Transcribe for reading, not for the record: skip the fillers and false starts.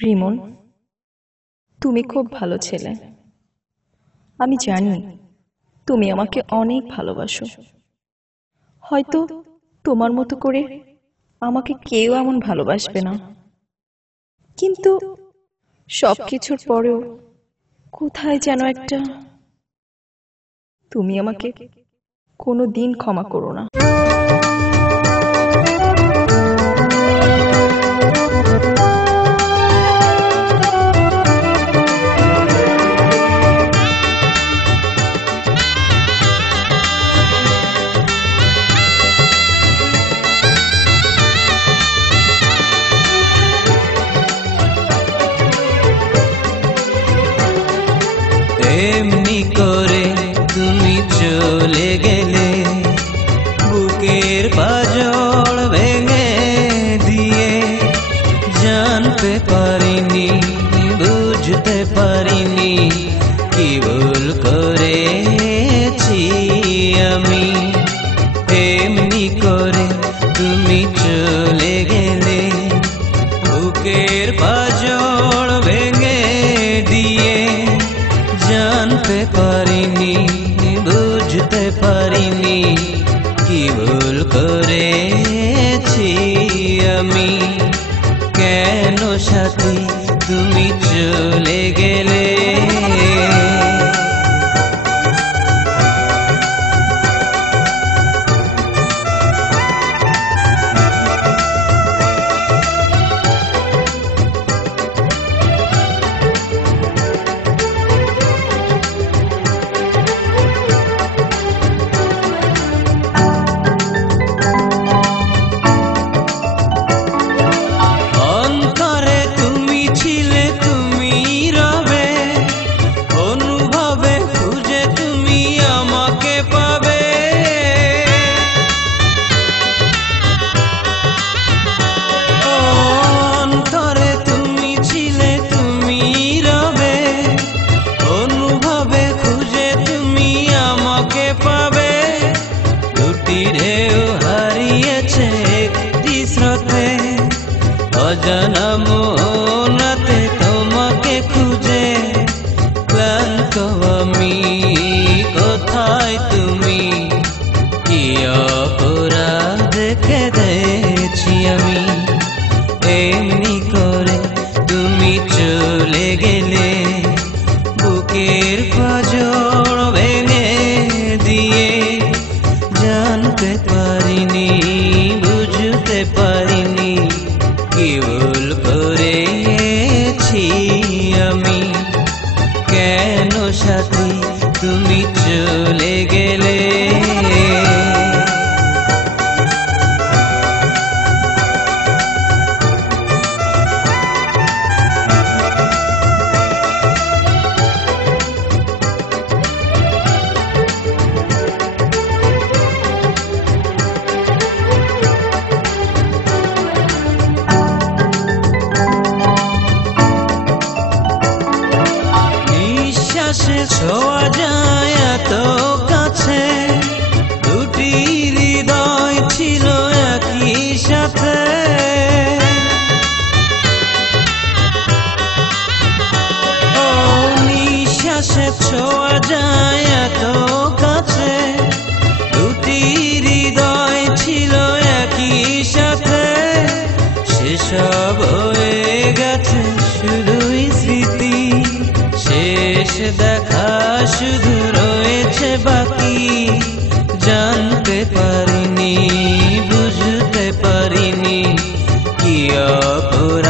রিমন, তুমি খুব ভালো ছেলে। আমি জানি তুমি আমাকে অনেক ভালোবাসো। হয়তো তোমার মতো করে আমাকে কেউ এমন ভালোবাসবে না, কিন্তু সবকিছুর পরেও কোথায় যেন একটা তুমি আমাকে কোনো দিন ক্ষমা করো না। এমনি করে তুমি চলে গেলে, বুকের পাঁজর ভেঙে দিয়ে। জানতে পারিনি, বুঝতে পারিনি কি ভুল করেছি আমি। এমনি করে তুমি চলে গেলে, বুকের পাঁজর ভেঙে দিয়ে। জানতে পারিনি, বুঝতে পারিনি কি ভুল করেছি আমি। কেন সাথী তুমি চলে গেলে? অজানা মনেতে তোমাকে খুঁজে ক্লান্ত আমি। কোথায় তুমি? কি অপরাধ কেঁদেছি আমি? এমনি করে তুমি চলে গেলে, বুকের পাঁজর ভেঙে দিয়ে। জানতে পারিনি, বুঝতে পারিনি কি ভুল করেছি আমি। কেন সাথী তুমি চলে গেলে? ছোঁয়া যায় এত কাছে, দুটি হৃদয় ছিল একই সাথে। ও নিঃশ্বাসে ছোঁয়া যায় এত কাছে, দুটি হৃদয় ছিল একই সাথে। সেসব হয়ে গেছে শুধুই স্মৃতি, শেষ দেখা শুধু রয়েছে বাকি। জানতে পারিনি, বুঝতে পারিনি কি অপরাধ